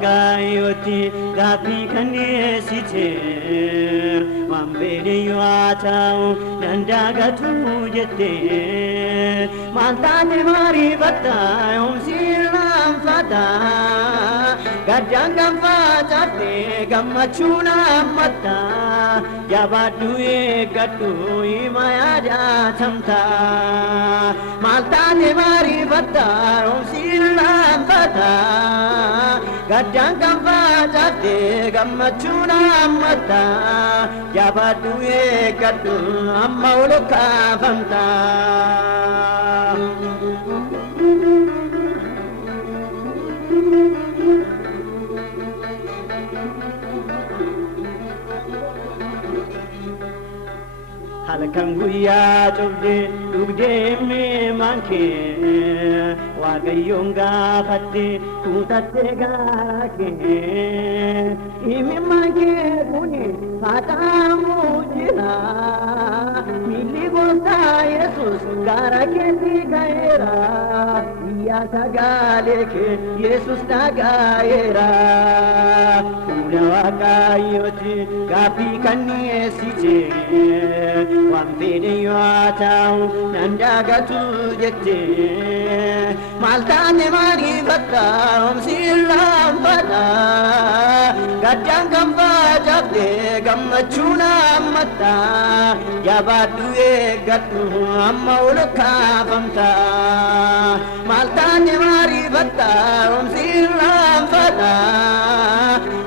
Gayoti gapi kane site mambere yuatau nandaga tujete mantane mari bata silam fata gadang fata te gamachuna mata yabadu gatu imaya jamta mantane mari bata silam fata gadang fata te gamachuna mata yabadu gatu amauluka famta halkan guyyaa cufde dugdee mee manke waaqayyoon gaafatte kuutatte gaara kee imimmaan kee kuni haxaamuu jira miilli gooftaa yesus gaara keetti ga'eera iyyaa sagaalee kee yesus dhaga'eera fuula waaqayyooti gaaffii kan dhiyeessite waan fedhe yoo ta'u nandagatu jette maal taane maaliifatta omsiin laanfadha gaddaan kan facaafte gammachuun hammatta jabaadhu eeggadhu amma ol kaafamta maal taane maaliifatta omsiin laanfadha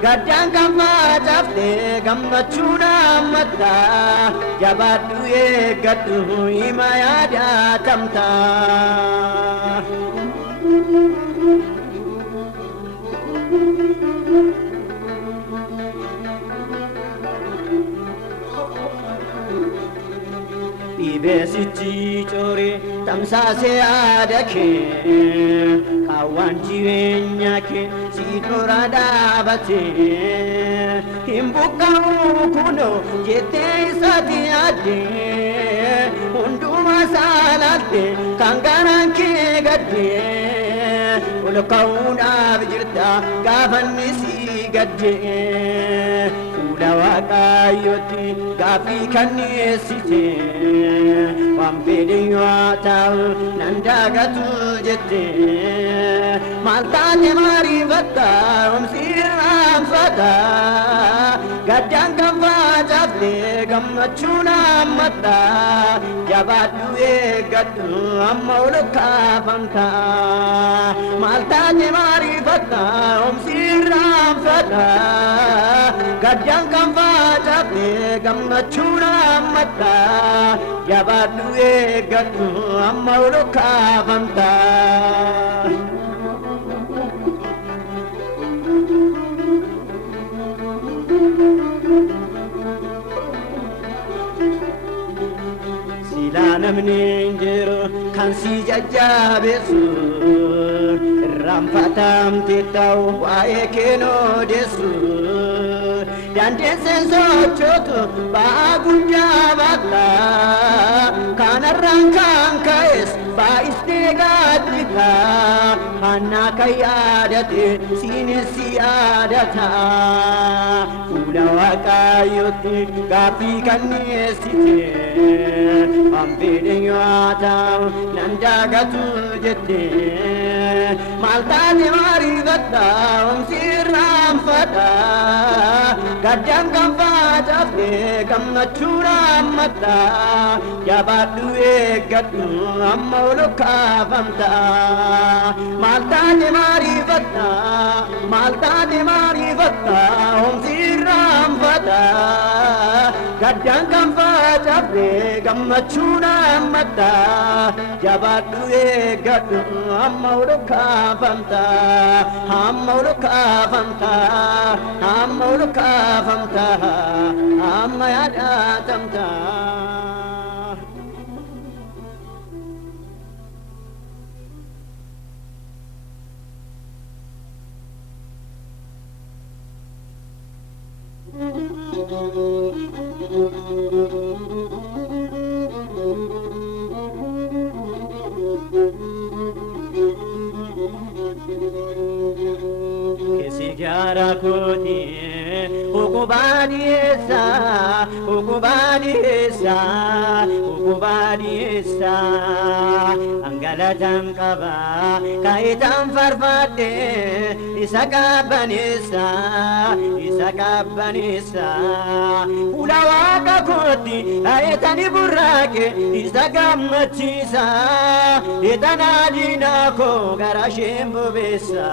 gaddaan kan facaafte gammachuun hammatta jabaadhu eeggadhu ima yaadatamta Besichi chore tamsase adake kawan jiwenya ke si torada bate himbuka kuno jete sati ade undu masalate kangaran ke gade ul kauna bijirta gafanni si gade Dawakayoti gafi kanisite Wampedi watau nandagatu jete Maltane marifata umsiram fata Gadang kamfajabde gammachuna mata Jabadu egatu ammauluka famta Maltane marifata umsiram fata Gadang kamfajabde gammachuna mata Jabadu egatu ammauluka famta Namni jero kansi jajjabesu rampatam titau wae keno desu dan desen sochoto bagunja batla kana rangkang kais ba istegadita hana kayadate sini siadata ulawakayoti gapi kanisite Ampeding watau nandagatu jete Maltani marivata siram fata Gadang kamfata fe kamachura mata Jabadu egatu ammauluka famta Maltani marivata siram fata Gadang kamfata fe gamachuna mata Jabadu egatu ammauluka famta Ammauluka famta Ammauluka famta Ammayada tamta Sigara koti ukubadiesa anggalatan kaba kaitan farfate isakabanesa ulawaka koti aitani burake isagamachisa itanadina ko garashembo besa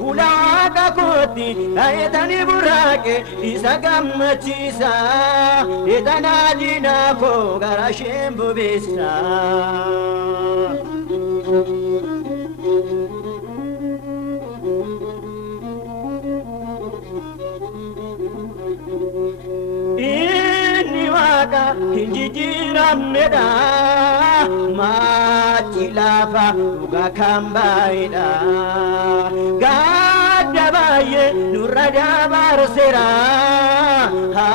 ulawaka koti aitani burake isagamachisa itanadina ko garashembo besa hinjijiramneda machilafa uga kambaida gadabaye nurada barsera ha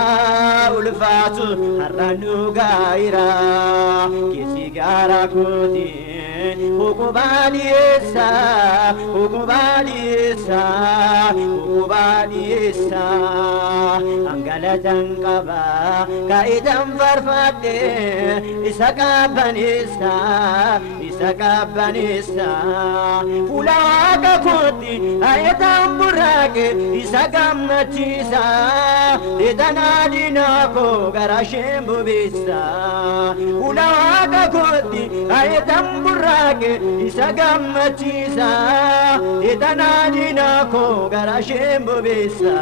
ulfatu haranu gaira kisigara kodi ukubaliesa anggalatan kaba kaitan farfate isakabanesa ulawaka koti ayatan burake isagamachisa itanadina ko garashembo bisa ulawaka koti ayatan burake isagamachisa itanadina ko garashembo bisa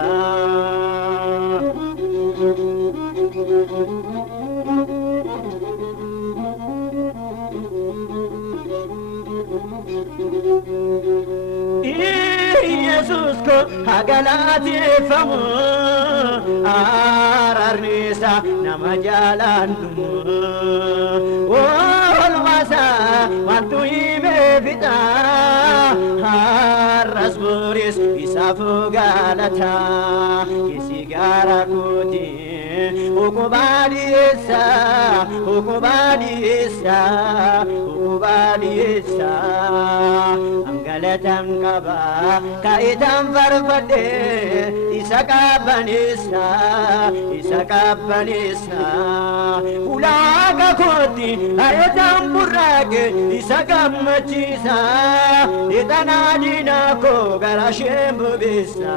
Jesus ko hagalati famu ararnisa nama jalan olmasa wantu ime fita harras buris bisa fugalata kisi garakuti ukubadisa anggalatan kaba kaitan farfade isa kabanisa ulaga koti ayatan burage isa gamachisa itanadina ko garashembu bisa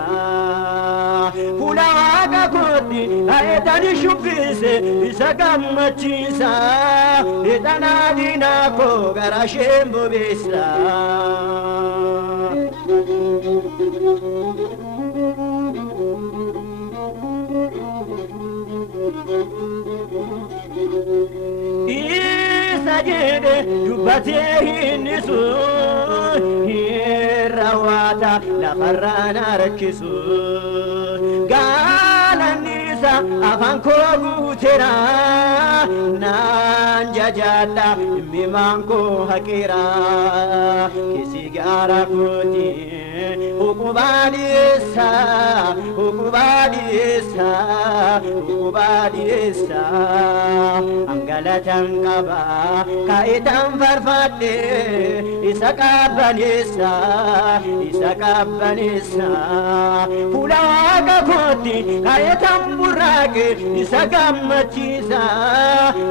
ulaga koti ayatan shubise isa gamachisa itanadina ko garashembu bisa Isajede dubate hinisu hirawata lafarana rakisu galanisa afanko gutera nanjajada mimanko hakira kisigara kuti ukubadisa anggalatan kaba kaitan farfade isa kabanisa pulaga koti kaitan burage isa gamachisa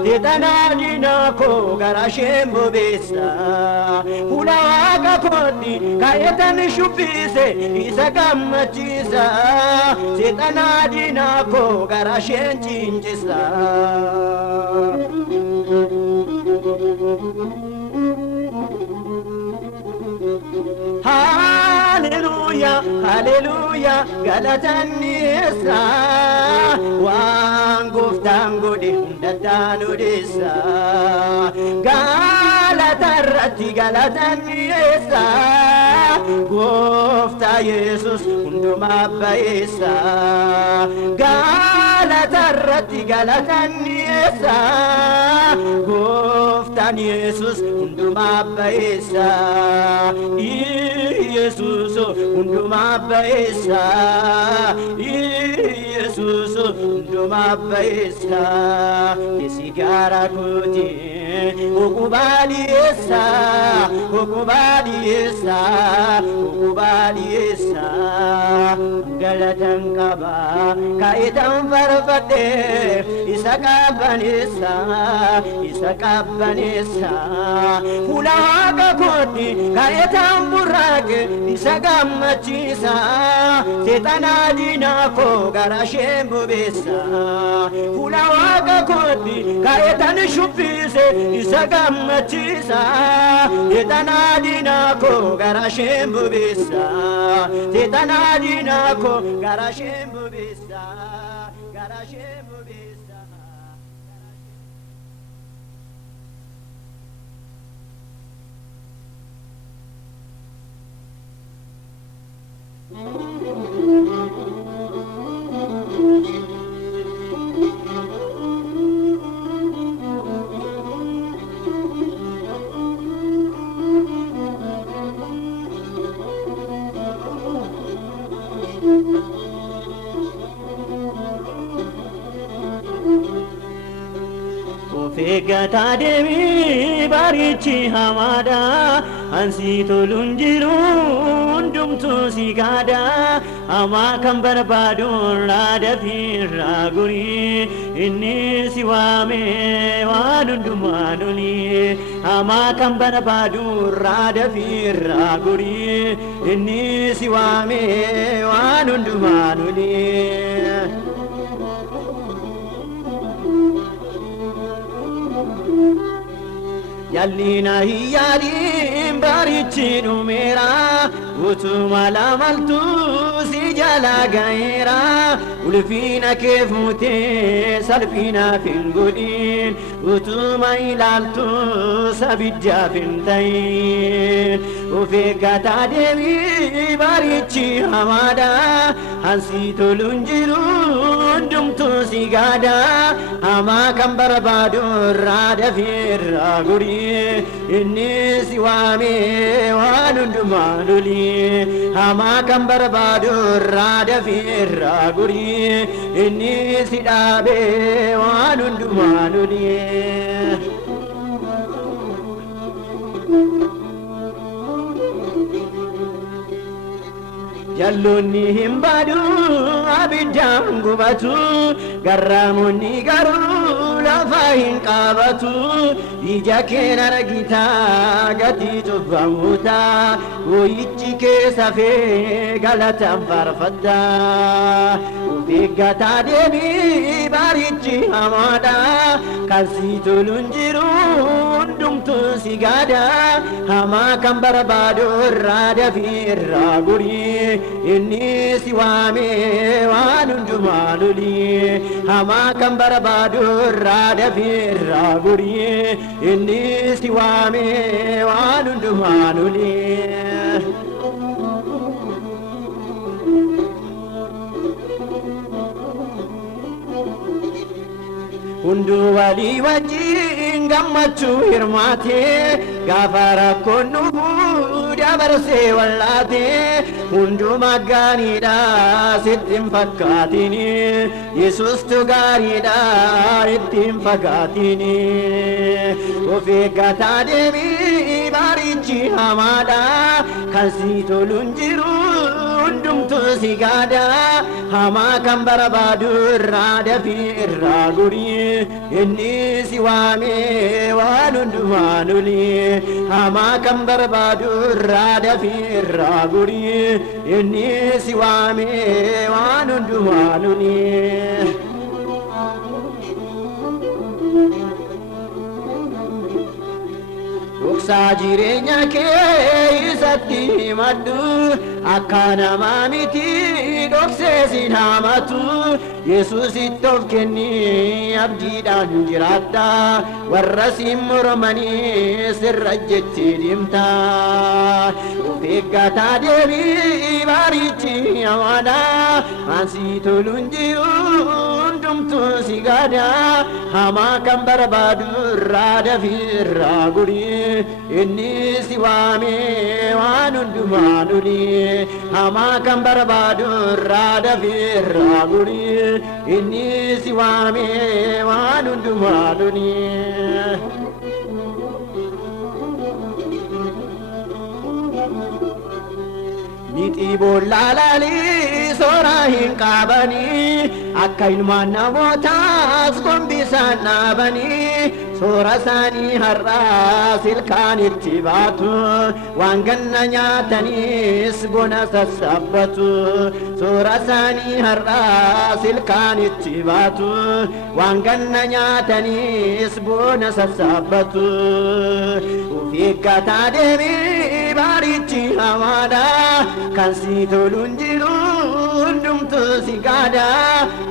tetanadina ko garashembo bisa pulaga koti kaitan shubise isa gamachisa tetanadina ko garashen chinchisa Hallelujah, hallelujah, galatanisa wanguftan gudi hundatanu disa galatanisa gufta Yesus unduma baisa galatanisa guftan Yesus unduma baisa Yesus unduma baisa Yesus unduma baisa kisigara kuti ukubadisa galatan kaba kaitan farfade isa kabanisa ulaga koti kaitan burage isa gamachisa tetanadina ko garashembu bisa ulaga koti kaitan shubise isa gamachisa tetanadina ko garashembu bisa tetanadina ko garashembu bisa Fegata devi barichi hamada ansi tolunjirun dumtu sigada ama kambar badur rada firra guri inni siwame wanundumanuni ama kambar badur rada firra guri inni siwame wanundumanuni Yallina hiyalim barichi numera utuma lamaltu si jala gaira ulfiina keef mutee salphina fin godhin utuma ilaaltu sabiddaaf hin ta'in of eeggataa deebii baarichi hamaadha hansi tolu hin jiru hundumtuu si gaada hamaa kan barbaadu irraa dafii irraa gurii inni si waamee waan hundumaa lolii hamaa kan barbaadu irraa dafii irraa gurii inni si dhaabee waan hundumaa lolii jalloonni hin baadu abiddaan gubatu garraamonni garuu lafa hin qabatu ija keen argitaa gatii cubbamuuta booyichi keessa fee galataan faarfatta of eeggataa deebii baarichi hamaadha kan si tolu hin jiru hundumtuu si gaada hamaa kan barbaadu irraa dafii irraa gurii inni si waamee waan hundumaa lolii hamaa kan barbaadu irraa dafii irraa gurii inni si waamee waan hundumaa lolii hundu walii wajjin gammachuu hirmaatee gaafa rakkoon dhufuu dabarsee wallaatee hunduma gaariidha sitti hin fakkaatin Yesuustu gaariidha itti hin fagaatin of eeggataa deebii baarichi hamaadha kan si tolu hin jiru hundumtuu si gaada hamaa kan barbaadu irraa dafii irraa gurii inni si waamee waan hundumaa lolii hamaa kan barbaadu irraa dafii irraa gurii inni si waamee waan hundumaa lolii dhoksaa jireenya kee isatti himadhu akka namaa miti dhoksee sin hamatu Yesuusitti of kenni abdiidhaan jiraadha warra sin mormanii sirra jettee deemta of eeggataa deebii baarichi hamaadha waan si tolu hin jiru hundumtuu si gaada hamaa kan barbaadu irraa dafii irraa gurii inni si waamee waan hundumaa lolii hamaa kan barbaadu irraa dafii irraa gurii inni si waamee waan hundumaa lolii mixii bollaalanii soora hin qabanii akka ilmaan namootaas gombisaan dhaabanii soora isaanii har'aas ilkaan itti baatu waan ganna nyaataniis bona sassaabbatu soora isaanii har'aas ilkaan itti baatu waan ganna nyaataniis bona sassaabbatu of eeggataa deebii baarichi hamaadha kan si tolu hin jiru hundumtuu si gaada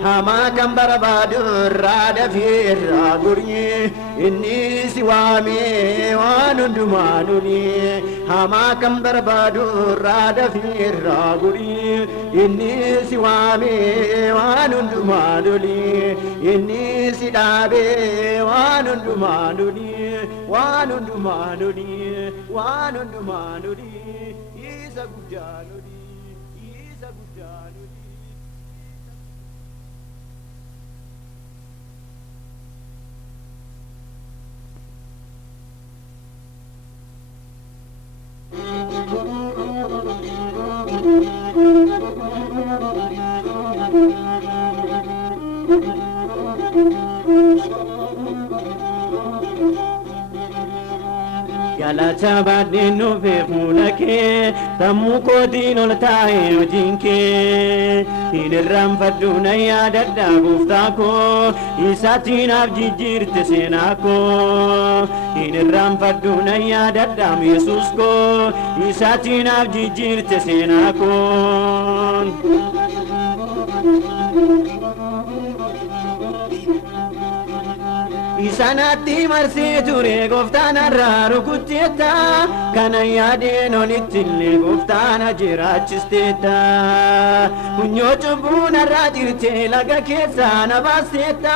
hamaa kan barbaadu irraa dafii irraa gurii inni si waamee waan hundumaa lolii hamaa kan barbaadu irraa dafii irraa gurii inni si waamee waan hundumaa lolii inni si dhaabee waan hundumaa lolii waan hundumaa lolii waan hundumaa lolii isa guddaa lolii isa guddaa lolii galata baadheen nuufeef mul'akee sammuu kootiin ol taa'ee hojiin kee hin irraanfadhu nan yaadadha gooftaa koo isaatiin naaf jijjiirte seenaa koo hin irraanfadhu nan yaadadha Yesuus koo isaatiin naaf jijjiirte seenaa koo Isanatti marsee ture gooftaan har'aa rukuteetta kana yaadeen olittillee gooftaan jiraachisteetta funyoo cubbuun har'aa jirtee laga keessaa na baasteetta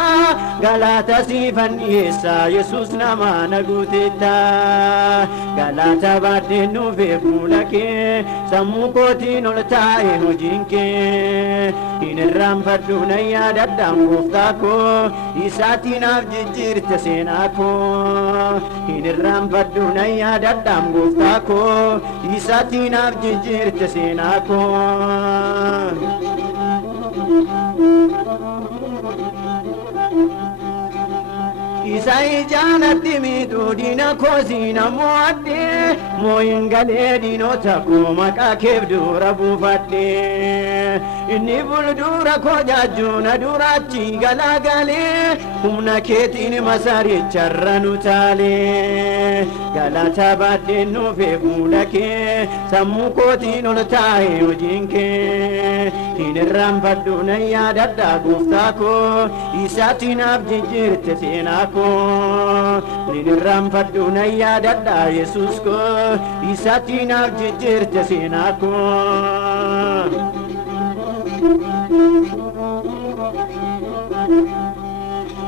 galaata siifan dhiyeessaa Yesuus nama na guuteetta galaata baadheen nuufee fuula kee sammuu kootiin ol taa'e hojiin kee hin irraanfadhu na yaadadhaan gooftaa koo isaatiin naaf jijjiirte seenaa koo hin irraanfadhu na yaadadhaan gooftaa koo isaatiin naaf jijjiirte seenaa koo Isai jaanatti miidhuu diina koosiin ammoo addee mooyin galee diinota koo maqaa keef dura buufadhee inni fuuldura koo jaajjuuna duraachi galaagalee humna keetiin masaaricharra nu taalee galata baadheen nuufee fuula kee sammuu kootiin ol taa'e hojiin kee hin irraanfadhu na yaadadhaa gooftaa koo isaatiin naaf jijjiirte seenaa koo hin irraanfadhu na yaadadhaa Yesuus koo isaatiin naaf jijjiirte seenaa koo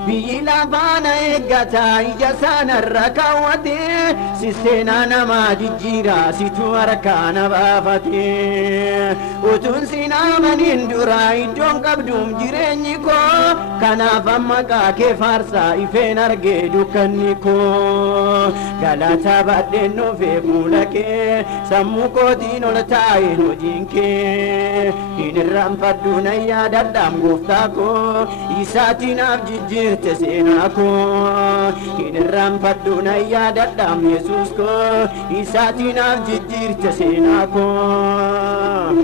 biyyi lafaana eeggataa ija saanarra kaawwatee sisseenaa namaa jijjiiraa situ harkaa na baafatee utuun sin amaniin duraa iddoon qabduum jireenyi koo kanaaf maqaa kee faarsaa ifeen argee dukkanni koo galata baadheen nuufee fuula kee sammuu kootiin ol taa'e hojiin kee hin irraanfadhu na yaadadhaan gooftaa koo isaatiin naaf jijjiirte seenaa koo hin irraanfadhu na yaadadhaan Yesuus koo isaatiin naaf jijjiirte seenaa koo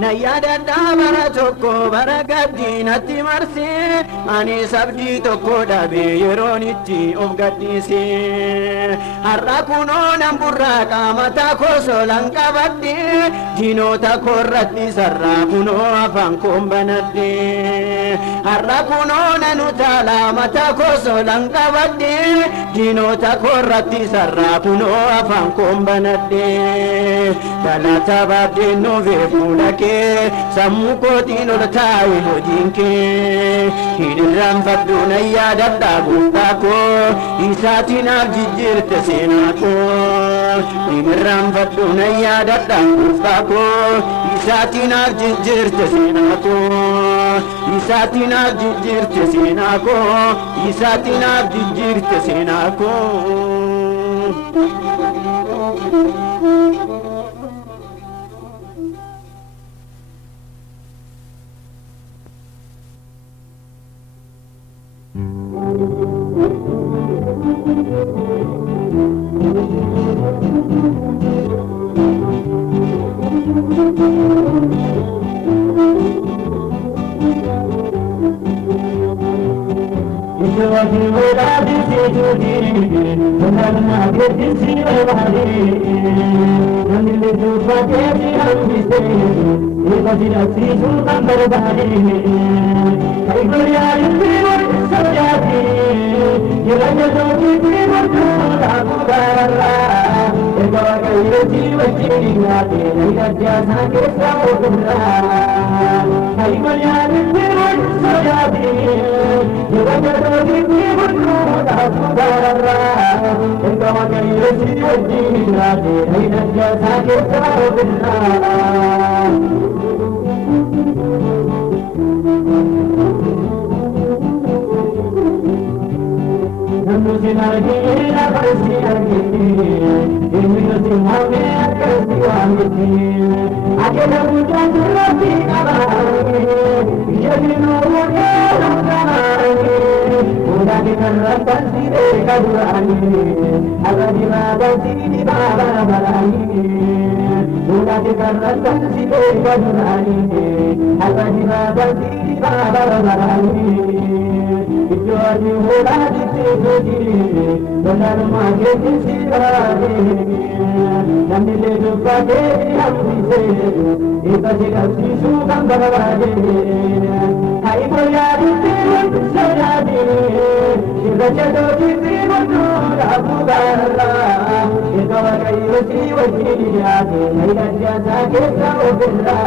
na yaadadhaa bara tokko bara gaddiinatti marsee ani sabdii tokko dhabee yeroon itti of gadhiisee har'a kunoo nan burraaqa mataa koo solan qabadhee diinota koorratti sarraa kunoo afaan koon banadhee har'a kunoo nan utaalaa mataa koo solan qabadhee diinota koorratti sarraa kunoo afaan koon banadhee galata baadheen nuufee fuula kee sammuu kootiin ol taa'e hojiin kee hin irraanfadhu na yaadadhaa gooftaa koo isaatiin naaf jijjiirte seenaa koo hin irraanfadhu na yaadadhaa gooftaa koo isaatiin naaf jijjiirte seenaa koo isaatiin naaf jijjiirte seenaa koo isaatiin naaf jijjiirte seenaa koo Dolar magetin sirare namni le dubate hamse ibadi gabsi su gambarade hai boyari te sajade rajado ki modu abugara ekawa kai wasi wajini yade hai rajya sage saobilla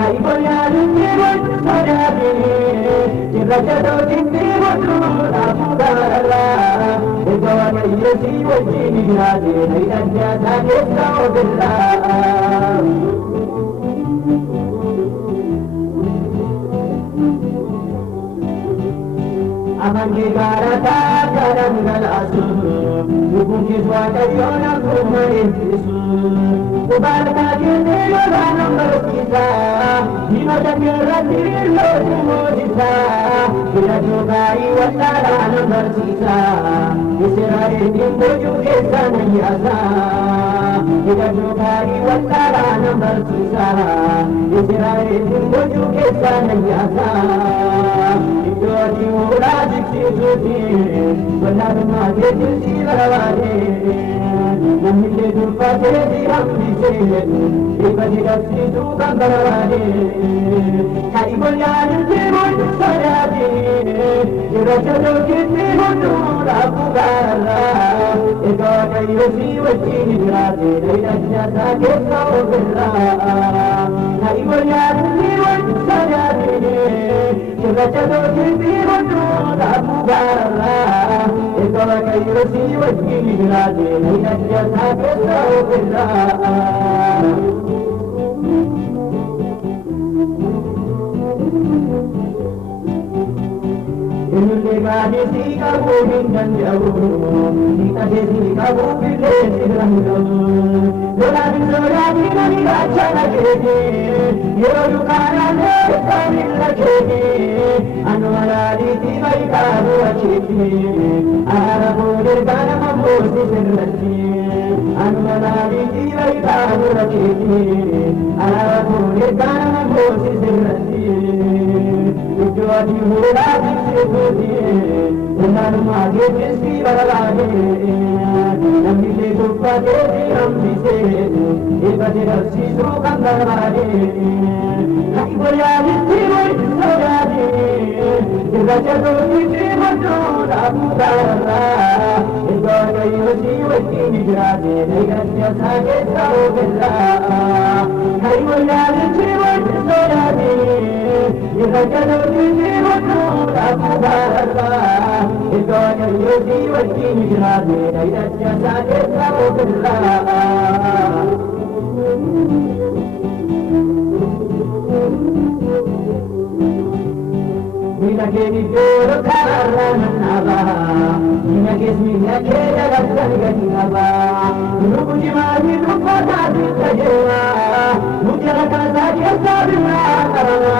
hai boyari te sajade rajado ki modu abugara ekawa kai wasi wajini yade hai rajya sage saobilla Amange garata karangalasu Hukumki swakayona kumarintisu Kubalka jene yoga number kita Hino jangera tirlo jumodita Kira jogai watara number kita Isirare timbo jugesa nayasa Kira jogai watara number kita Isirare timbo jugesa nayasa Jodi murad Siti, benar maget silawane, namile dupate dihamdi se, ibadi gapsi tu kandarwane, kai bolyan jibun sarade, irajado kiti mundu rabugara, ego kai wasi wasi nirade, rajya sage saobilla, kai bolyan jibun sarade, irajado kiti mundu rabugara, ego kai wasi wasi nirade, rajya sage saobilla. Inullegadi sika govindan jabu, sika sika govinde sirangu. Doladi doladi nani gachana kege, yoru karane kamilla kege. Anualadi tibai karu achiti, arabulir kana mambosi sirrati. Anualadi tibai karu achiti, arabulir kana mambosi sirrati. Jodi murad Siti, benar maget silawane, namile dupate dihamdi se, ibadi gapsi su kandarwane, hai boyari timoi sajade, rajado kiti modu abugara, ego kai wasi wasi nijrade, rajya sage saobilla, hai boyari timoi sajade, rajado kiti modu abugara, ego kai wasi wasi nijrade, rajya sage saobilla. Minake ni doro karra naba, minake minake dagatkan ganaba, rubuji mari rubata ditajewa, mujara kaza jesa bina karana,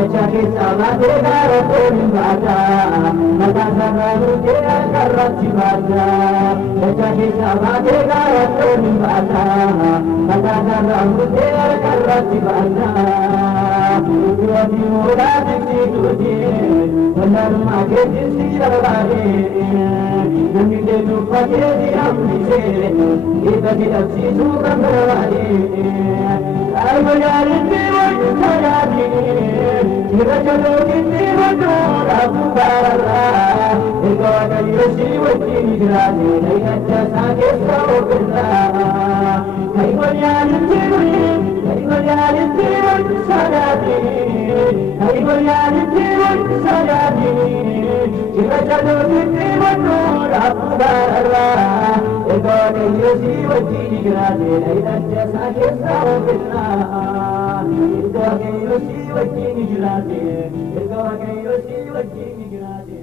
echa kesa bade gara tolimbata, mata sarra muje karra chibata, echa kesa bade gara tolimbata, mata sarra muje karra chibata. Jodi murad Siti, benar maget silawane, namile dupate dihamdi se, ibadi gapsi su kandarwane, kai boyari timoi sajade, irajado kiti modu abugara, ego kai wasi wasi nijrade, rajya sage saobilla, kai boyari timoi sajade, hai boyari timoi sajade, irajado kiti modu abugara, ego kai wasi wasi nijrade, rajya sage saobilla, ego kai wasi wasi nijrade, ego kai wasi wasi nijrade.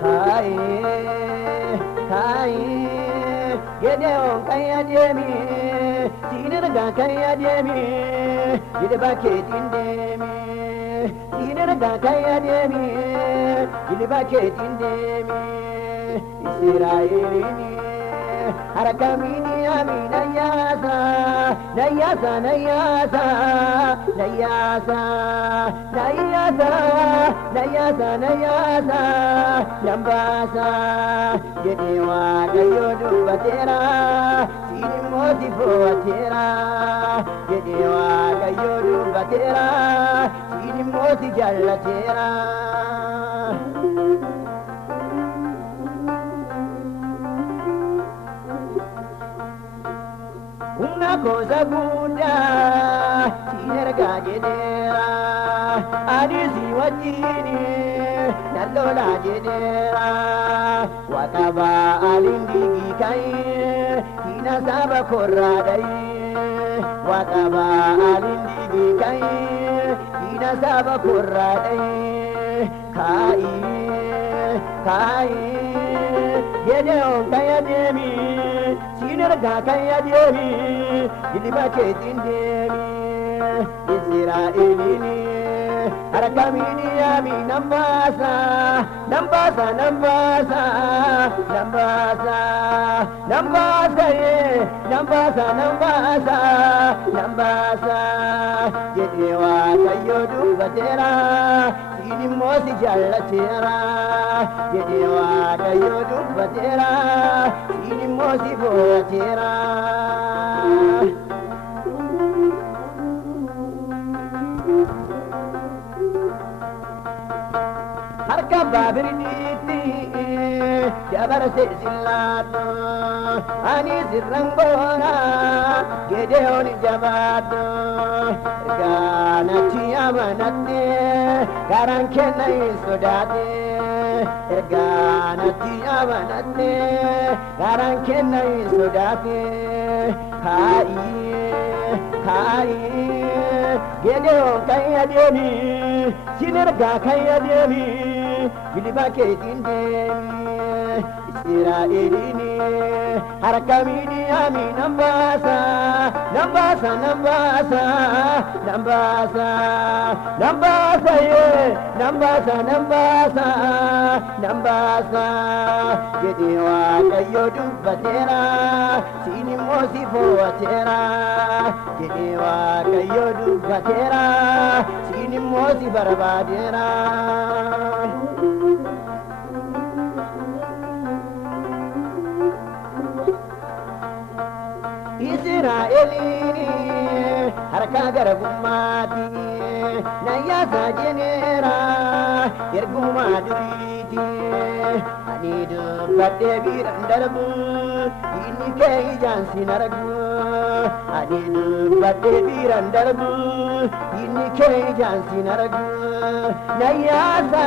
Hai kai gedeon kaya demi tinirga kaya demi gide baketin demi tinirga kaya demi gide baketin demi Israelini harakamini amina yasa nayasa nayasa nayasa nayasa nayasa nayasa nambasa gedewa gayodu batera sini moti boatera gedewa gayodu batera sini moti jallatera una cosa buona tinerga jedera adisi wajini nallola jedera wakaba alindigi kai tina saba korradai wakaba alindigi kai tina saba korradai kai kai gedeon kaya demi sinerga kaya demi gidi baketin demi Israelini harakamini ami nambasa nambasa nambasa nambasa nambasa ye nambasa nambasa nambasa gedewa kayodu batera sini mosi jallatera gedewa kayodu batera sini mosi boatera harka babiriti jabar silsilato ani sirrangora gedeon jabato ganati amanate karan kenai sodate ganati amanate karan kenai sodate kai kai gedeon kaya demi sinerga kaya demi gidi baketin demi Israelini harakamini ami nambasa nambasa nambasa nambasa nambasa ye nambasa nambasa nambasa gedewa kayodu batera sini mosi boatera gedewa kayodu batera sini mosi barbadera Israelini harka garagumati nayasa jenera yerguma duriti anidu badde birandarbu ini kei jansi naragu anidu badde birandarbu ini kei jansi naragu nayasa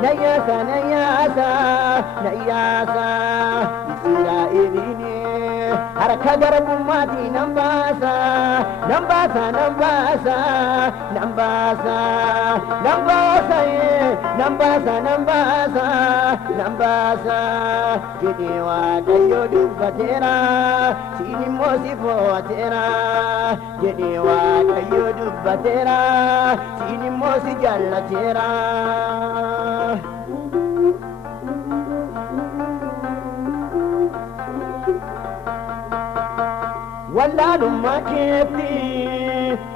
nayasa nayasa nayasa Israelini harka garagumati nambasa nambasa nambasa nambasa nambasa ye nambasa nambasa nambasa gedewa kayodu batera sini mosi boatera gedewa kayodu batera sini mosi jallatera wallalum maketi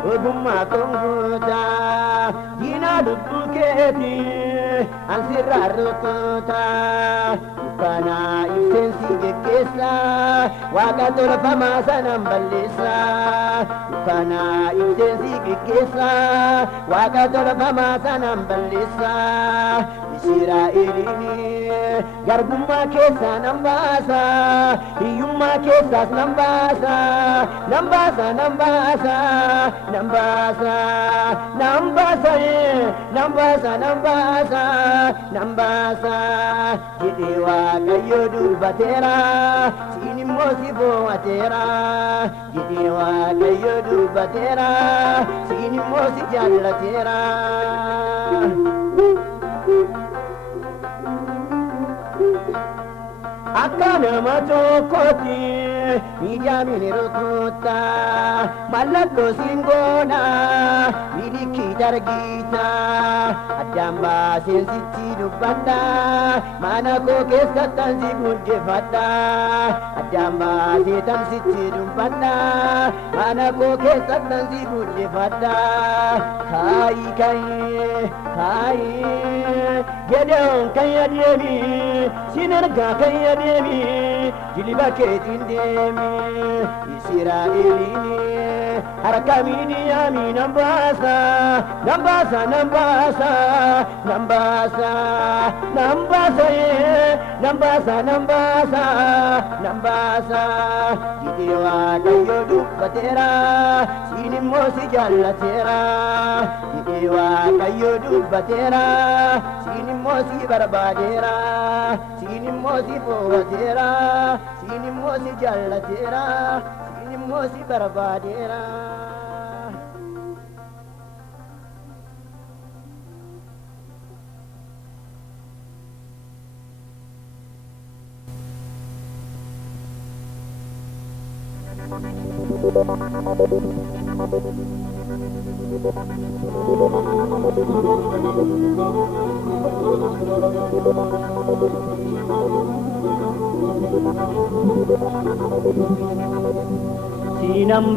ogumma konguta dina dubuketi ansirarrukuta kana ifensi gekesa wakatora fama sanam ballesa kana ifensi gekesa wakatora fama sanam ballesa Israelini garbumma kesa nambasa hiyumma kesa nambasa nambasa nambasa nambasa nambasa ye nambasa nambasa nambasa gedewa kayodu batera sini mosi boatera gedewa kayodu batera sini mosi jallatera akkana matokoti mijamini rukuta malakko singona miliki dargita adamba sensitti dubbata manako keessattan si guddifadha adamba seetan sitti dubbata manako keessattan si guddifadha kai gedon kayademi sinerga kayademi jiliba ketin demi Israelini harakamini yami nambasa jidewa kayo dubbatera sinimmo si jallatera jidewa kayo dubbatera sinimmo si barbadera sinimmo si fogatera sinimmo si jallatera sinimmo si barbadera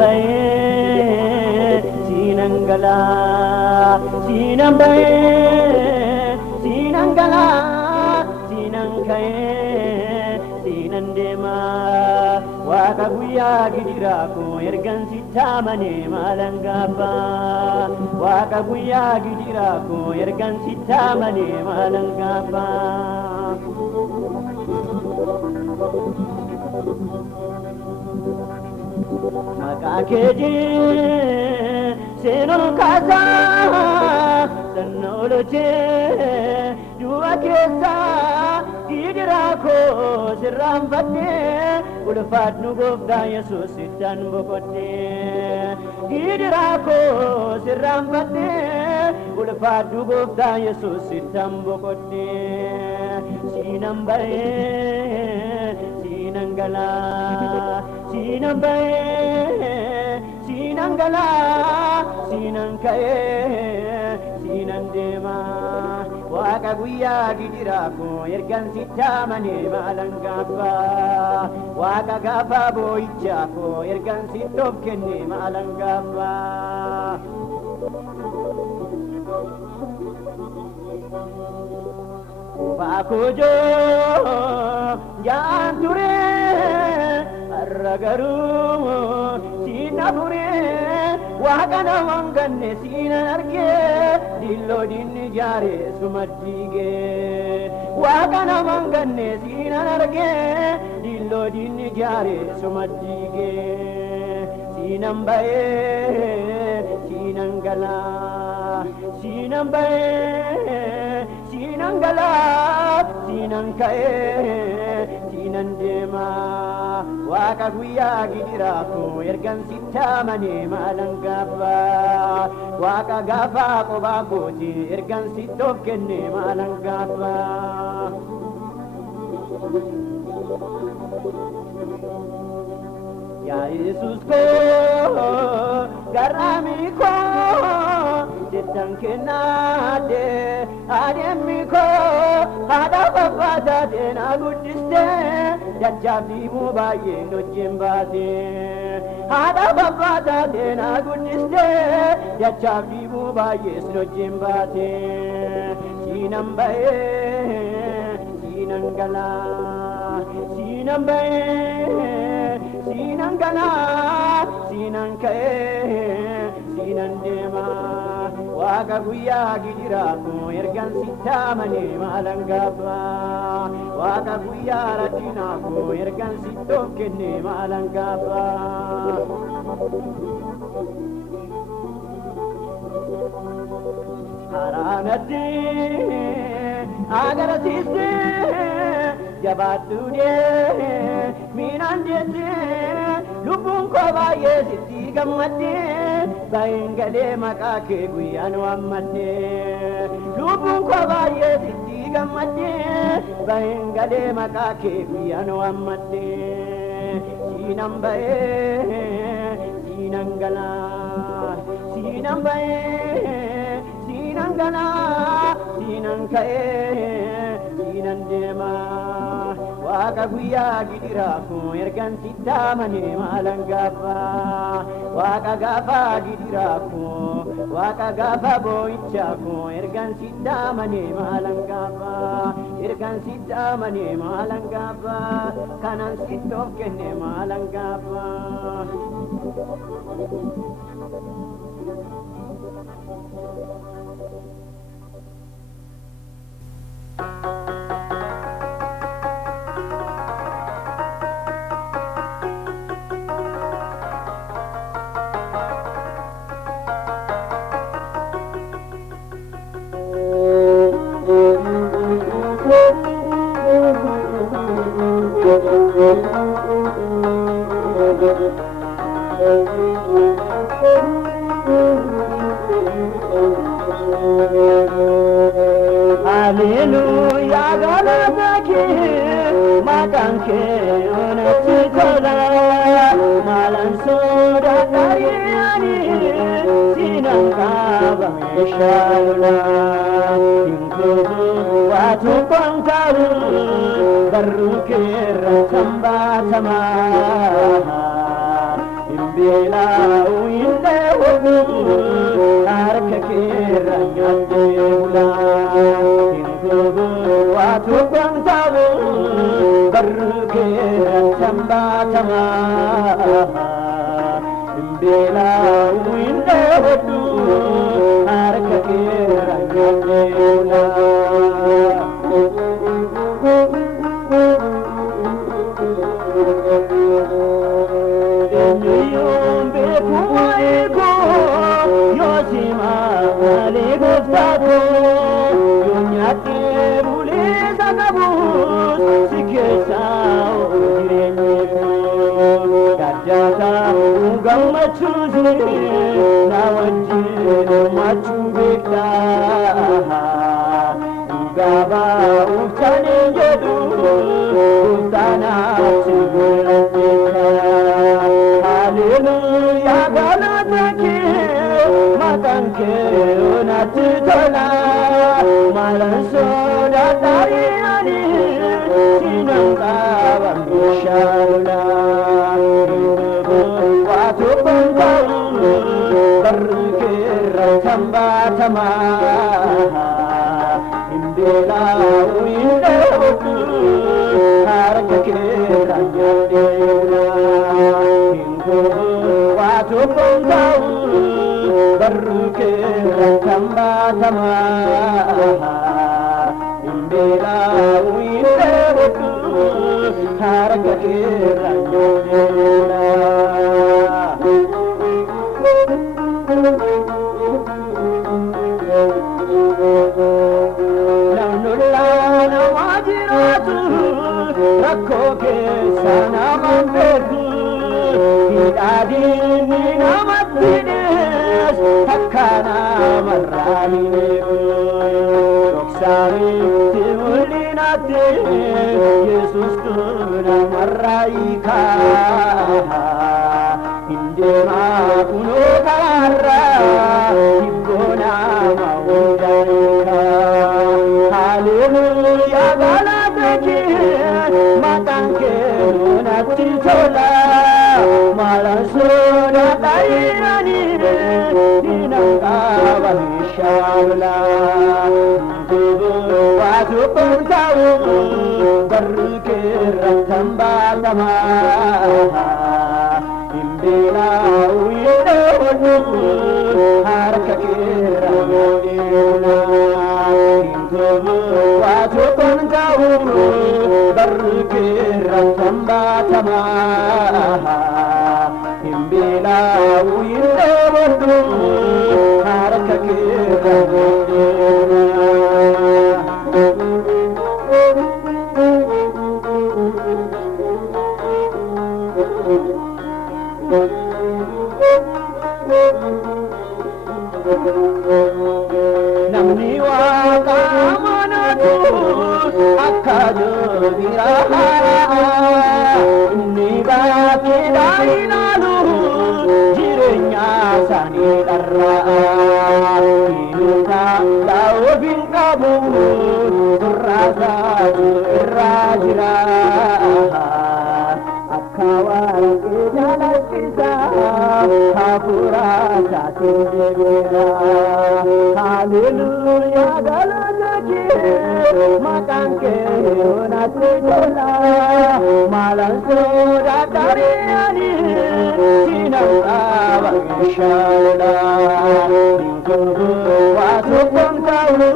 Sinambaye sinangala sinambaye sinangala sinangkaye sinandema waka guya gidiraku ergan sitamane malangaba waka guya gidiraku ergan sitamane malangaba Makakeji senon kaza sanoloje dua kesa gidirako siram fate ulfat nugofda Yesus sitan bokote gidirako siram fate ulfat nugofda Yesus sitan bokote sinambaye sinangala sinambaye sinangala sinangkaye sinandema waka guya gidirako ergan sitamane malangaba waka gafa boichako ergan sitokenne malangaba Bakujo janture arragaru sinapure wakana wanganne sinarge dillo dinni jare sumadige wakana wanganne sinarge dillo dinni jare sumadige sinambaye sinangala sinambaye sinangala sinangkaye sinandema waka guya gidirako ergan sitamane malangaba waka gafa kobakoti ergan sitokenne malangaba Ya Yesus ko garami ko sedang kenade ademi ko ada babada dena gudiste jajabi mubaye no jembade ada babada dena gudiste jajabi mubaye no jembade sinambaye sinangala sinambaye sinangala sinangkaye sinandema waka guya gidirako ergan sitamane malangaba waka guya radinako ergan sitokenne malangaba haranati agarasiste jabatude minandete lubun ko baye sitti gamate bayengale makake guyan wamate lubun ko baye sitti gamate Gade makake kuyano amate sinambae sinangala sinambae sinangala sinankae sinandema waka guya gidiraku ergan sitamane malangapa waka gafa gidiraku waka gafa boichaku ergan sitamane malangapa ergan sitamane malangapa kanan sitok kene malangapa Hallelujah, Galabaki, Matanke, Onatikola, Malansoda, Tariani, Sinangaba, Shala, Inkubu, Watu Pantaru, Barukira, Sambatama, Imbela, Uinde, Arkakira, Yandula. Watu Pantaru, Barukira, Sambatama, Imbela, Uinde, Arkakira, Yandula. Hallelujah, Galataki, Matanke, Onatitola, Malansoda, Tariani, Sinangaba, Shala, Watu Pantaru, Barukira, Sambatama, Imbela, Uinde, Arkakira, Yandela, Watu Pantaru, Barukira, Sambatama, Imbela, Uinde, Arkakira, Yandela. Koke sana mambedu hidadini namatines hakana marramine doksari timulinate Yesus tuna marraika indema kuno karra ibona maundarika hallelujah galataki Matanke Onatitola, Malansoda, Tariani, Sinangaba, Shala, Watu Pantaru, Barukira, Sambatama, Imbela, Uinde, Arkakira, Yandela, Watu Pantaru, Barukira, Sambatama, Imbela, Uinde, Arkakira, Namni Waaqa amanatu akka jobira ni bakira inalu jirenya sani darra inuta dawo bin kabu raza rajira akawan jalakisa hapura satinjera haleluya galanaji makanke onatula malanso dadariani sinanga bagishala ninkubu wasukon kaulu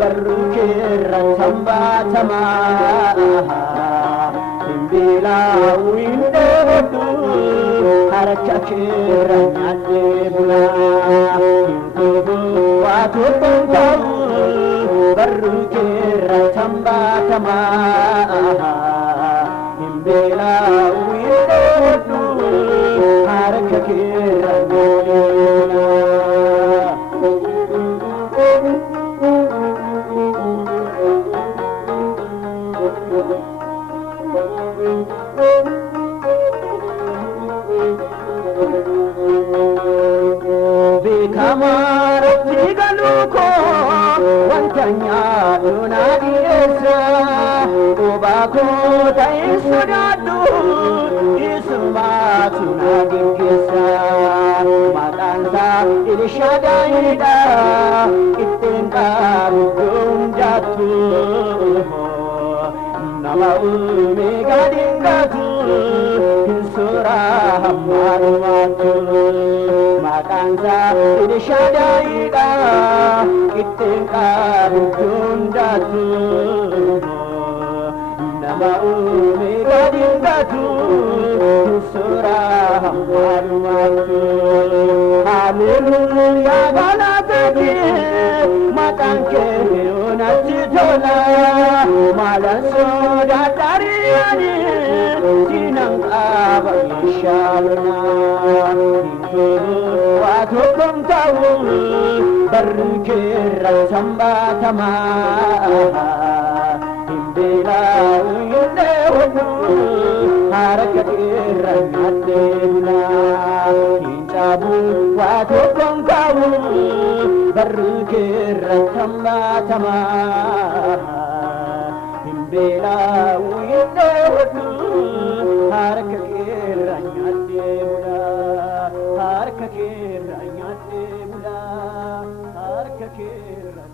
barukira sambatama bila window harakakira nyadebula inkubu watu tahu barukira tambatama bila window harakakira nyadebula Kamara tigaluko wantanya lunadiesa ubako taisudadu isma tunagingesa matansa ilishadaida itinka bundatu nama umegadingatu surah marwatu matansa ilishadaida itinka bundatu nama umegadingatu surah marwatu haleluya galabeki matanke onatitola malanso dadariani sinang abayishalna watukum tahu berkira sambatama himbela uyundewu harakakira nyadebula hincabu watukum tahu berkira sambatama himbela uyundewu harakakira nyadebula harakakira nyadebula harakakira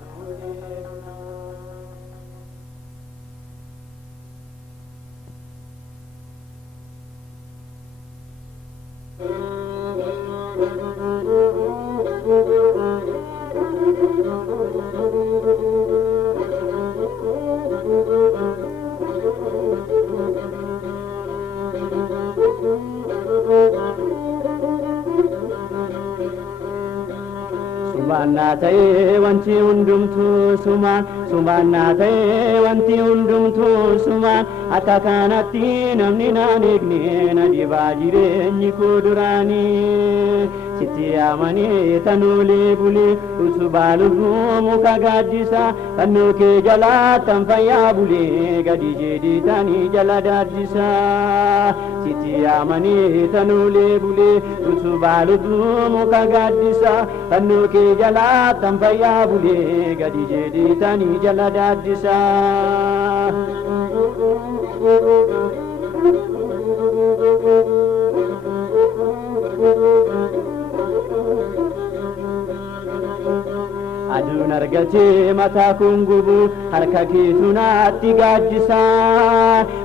Subhana ta'e wanti undumtu suman Subhana ta'e wanti undumtu suman akka kanatti namni naan eegne na dhibaa jireenyi koo duraanii sitti amanii tanuulee bulee utubaa lubbuu muka gaaddisa fannoo kee jalaattan fayyaa bulee gadi jedhiitanii jala daaddisa sitti amanii tanuulee bulee utubaa lubbuu muka gaaddisa fannoo kee jalaattan fayyaa bulee gadi jedhiitanii jala daaddisa aduun argatee mataa kun gubu harka keetu naatti gaaddisa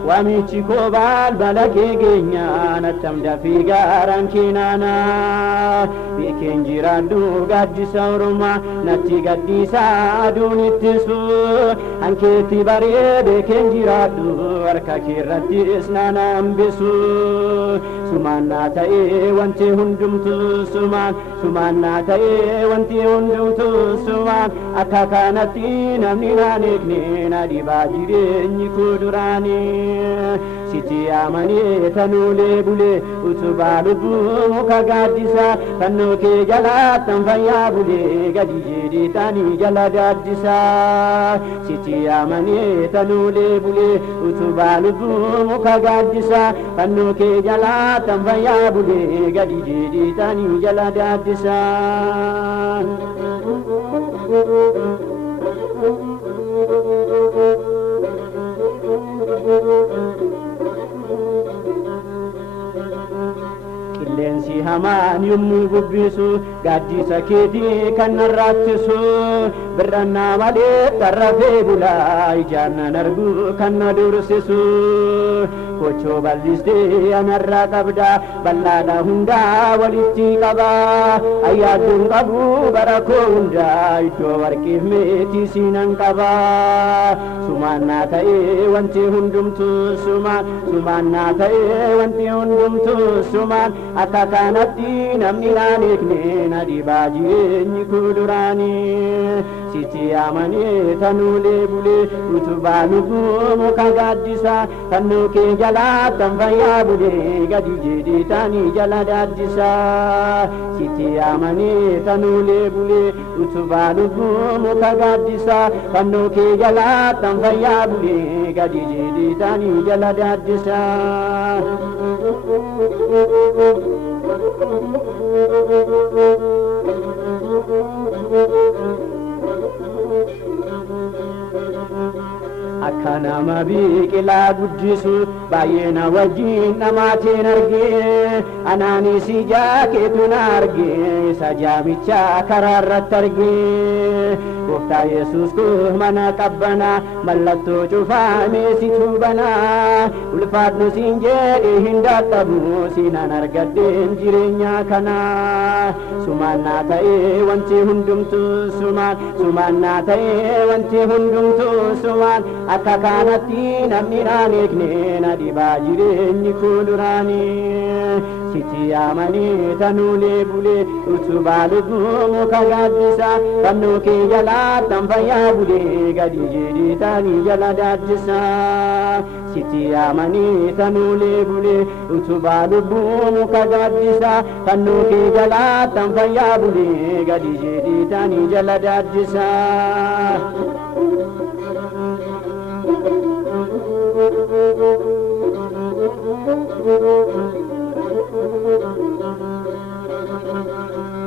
waamichi koo balbala kee geenyaa nattam dafii gaaraan kee naana beekeen jiraadhu gaaddisa oromaa natti gaddiisa aduun ittisu hankeetti baree beekeen jiraadhu harka keerrattis naana hambisu sumaan naa ta'ee wanti hundumtu sumaan naa ta'ee wanti hundumtu sumaan akka kanatti namni naan eegne na dhibaa jireenyi koo duraanii sitti amanee tanuulee bulee utubaa lubbuu muka gaaddisa fannoo kee jalaattan fayyaa bulee gadi jedhee taanii jala daaddisa sitti amanee tanuulee bulee utubaa lubbuu muka gaaddisa fannoo kee jalaattan fayyaa bulee gadi jedhee taanii jala daaddisa. Qilleensi hamaan yommuu bubbisu gaaddisa keetii kan narraattisu birrannaa malee tarrafee bulaa ijaan nan argu kan na dursisu kochoo bal'istee anarraa qabda bal'aadha hundaa walitti qaba ayyaadduun qabu bara koo hundaa iddoo warqiif meetii siinan qaba sumaannaa ta'ee wanti hundumtu sumaannaa ta'ee wanti hundumtu sumaan akka kanatti namni naan eegne na dhibaa jireenyi koo duraanii sitti amanee tanuulee bulee utubaa lubbuu muka gaaddisa fannoo kee jalaattan fayyaa bulee gadi jedhee taanii jala daaddisa sitti amanee tanuulee bulee utubaa lubbuu muka gaaddisa fannoo kee jalaattan fayyaa bulee gadi jedhee taanii jala daaddisa. Akka nama biqilaa guddisu baay'ee na wajjin namaatiin argee anaanis ijaa keetu na argee isa jaamichaa karaarratti argee gooftaa Yesuus koo mana qabbanaa mallattoo cufaamee situ banaa ulfaadhu siin jedhee hin dadhabu siinan argadheen jireenyaa kanaa sumaannaa ta'ee wanti hundumtu sumaannaa ta'ee wanti hundumtu sumaan akka kanatti namni naan eegne na dhibaa jireenyi koo duraanii sitti amanee tanuulee bulee utubaa lubbuu muka gaaddisa fannoo kee jalaattan fayyaa bulee gadi jedhee taanii jala daaddisa sitti amanee tanuulee bulee utubaa lubbuu muka gaaddisa fannoo kee jalaattan fayyaa bulee gadi jedhee taanii jala daaddisa.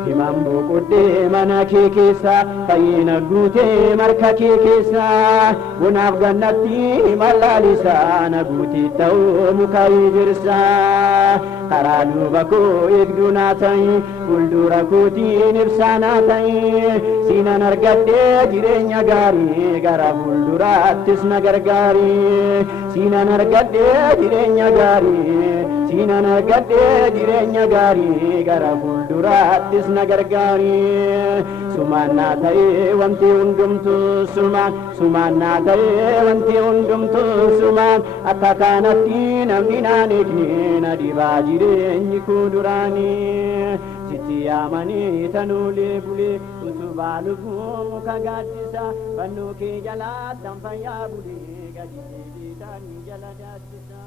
Himaan boqodhee mana kee keessa fayyina guutee marka kee keessa bunaaf gannatti mallaalisa na guutee ta'uu muka ejersa karaa duuba koo eegduu naa ta'i fuuldura kootiin ibsaa naa ta'i siinan argadhee jireenya gaarii gara fuulduraattis na gargaari siinan argadhee jireenya gaarii siinan argadhee jireenya gaarii gara fuulduraattis na gargaari sumaannaa ta'ee wanti hundumtu sumaannaa ta'ee wanti hundumtu sumaan akka kanatti namni naan eegne na dhibaa jireenyi koo duraanii sitti amanee tanuulee bulee utubaa lubbuu muka gaaddisa fannoo kee jalaattan fayyaa bulee gadi jedhee taanii jala daaddisa.